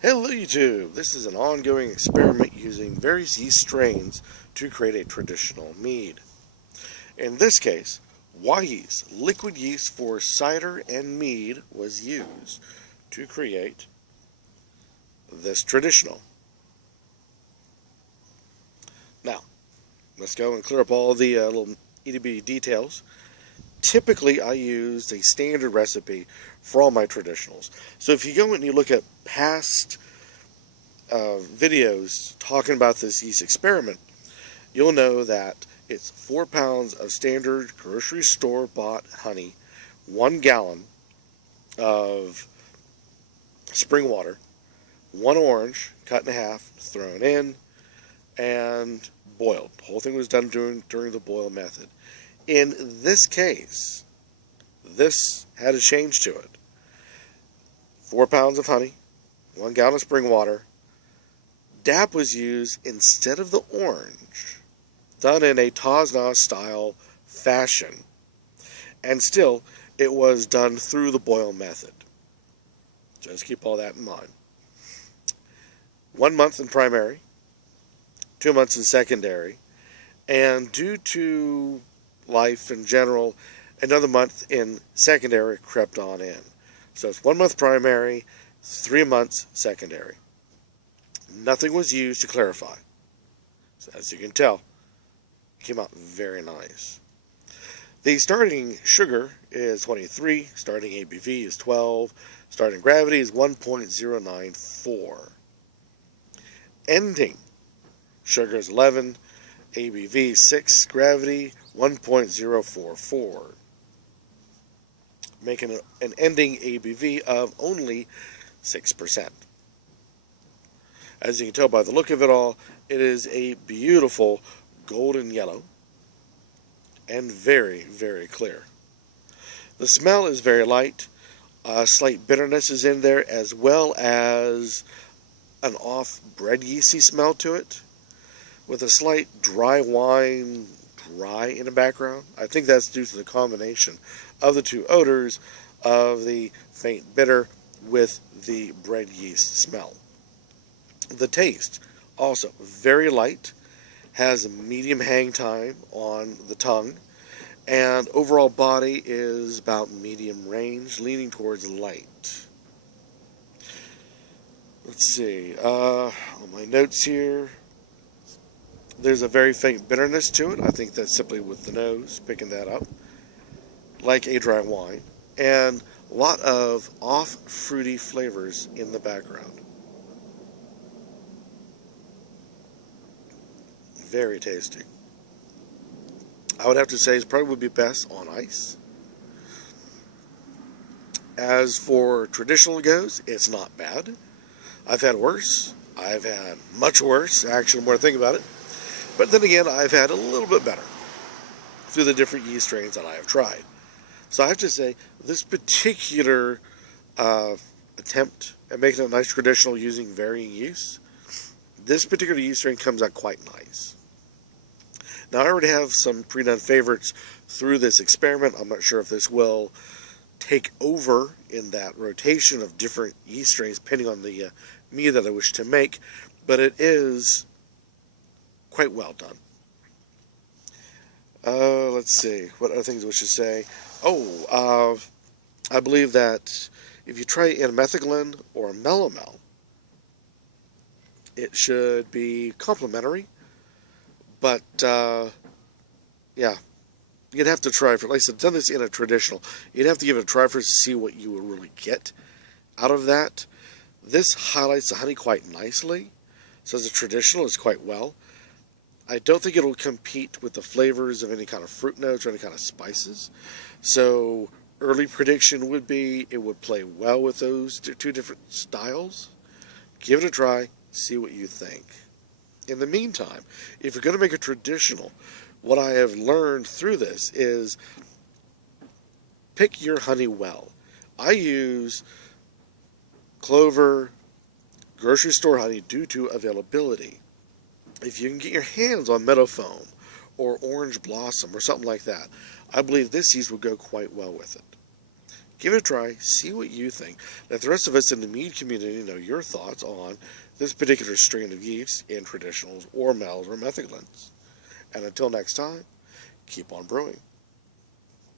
Hello YouTube! This is an ongoing experiment using various yeast strains to create a traditional mead. In this case, Wyeast, liquid yeast for cider and mead, was used to create this traditional. Now, let's go and clear up all the little itty-bitty details. Typically, I use a standard recipe for all my traditionals. So if you go and you look at past videos talking about this yeast experiment, you'll know that it's 4 pounds of standard grocery store bought honey, 1 gallon of spring water, 1 orange cut in half, thrown in, and boiled. The whole thing was done during the boil method. In this case, this had a change to it. 4 pounds of honey, 1 gallon of spring water. DAP was used instead of the orange, done in a Tosna style fashion. And still, it was done through the boil method. Just keep all that in mind. 1 month in primary, 2 months in secondary, and due to life in general, another month in secondary crept on in. So it's 1 month primary, 3 months secondary. Nothing was used to clarify. So as you can tell, it came out very nice. The starting sugar is 23, starting ABV is 12, starting gravity is 1.094. Ending sugar is 11, ABV 6, gravity 1.044. Making an ending ABV of only 6%. As you can tell by the look of it all, it is a beautiful golden yellow and very, very clear. The smell is very light. Slight bitterness is in there, as well as an off bread yeasty smell to it, with a slight dry wine in the background. I think that's due to the combination of the two odors of the faint bitter with the bread yeast smell. The taste, also very light, has a medium hang time on the tongue, and overall body is about medium range, leaning towards light. Let's see, on my notes here, there's a very faint bitterness to it. I think that's simply with the nose, picking that up, like a dry wine, and a lot of off-fruity flavors in the background. Very tasty. I would have to say it probably would be best on ice. As for traditional goes, it's not bad. I've had worse. I've had much worse, actually, the more I think about it. But then again, I've had a little bit better through the different yeast strains that I have tried. So I have to say, this particular attempt at making a nice traditional using varying yeasts, this particular yeast strain comes out quite nice. Now, I already have some pre-done favorites through this experiment. I'm not sure if this will take over in that rotation of different yeast strains, depending on the mead that I wish to make, but it is quite well done. Let's see, what other things we should say? I believe that if you try N-methylene or melomel, it should be complementary. But, yeah, you'd have to try for, like I said, done this in a traditional. You'd have to give it a try first to see what you would really get out of that. This highlights the honey quite nicely. So as a traditional, it's quite well. I don't think it'll compete with the flavors of any kind of fruit notes or any kind of spices. So early prediction would be it would play well with those two different styles. Give it a try, see what you think. In the meantime, if you're going to make a traditional, what I have learned through this is pick your honey well. I use clover, grocery store honey due to availability. If you can get your hands on meadow foam or orange blossom or something like that, I believe this yeast would go quite well with it. Give it a try, see what you think. Let the rest of us in the mead community know your thoughts on this particular strain of yeast in traditionals or mels or metheglins. And until next time, keep on brewing.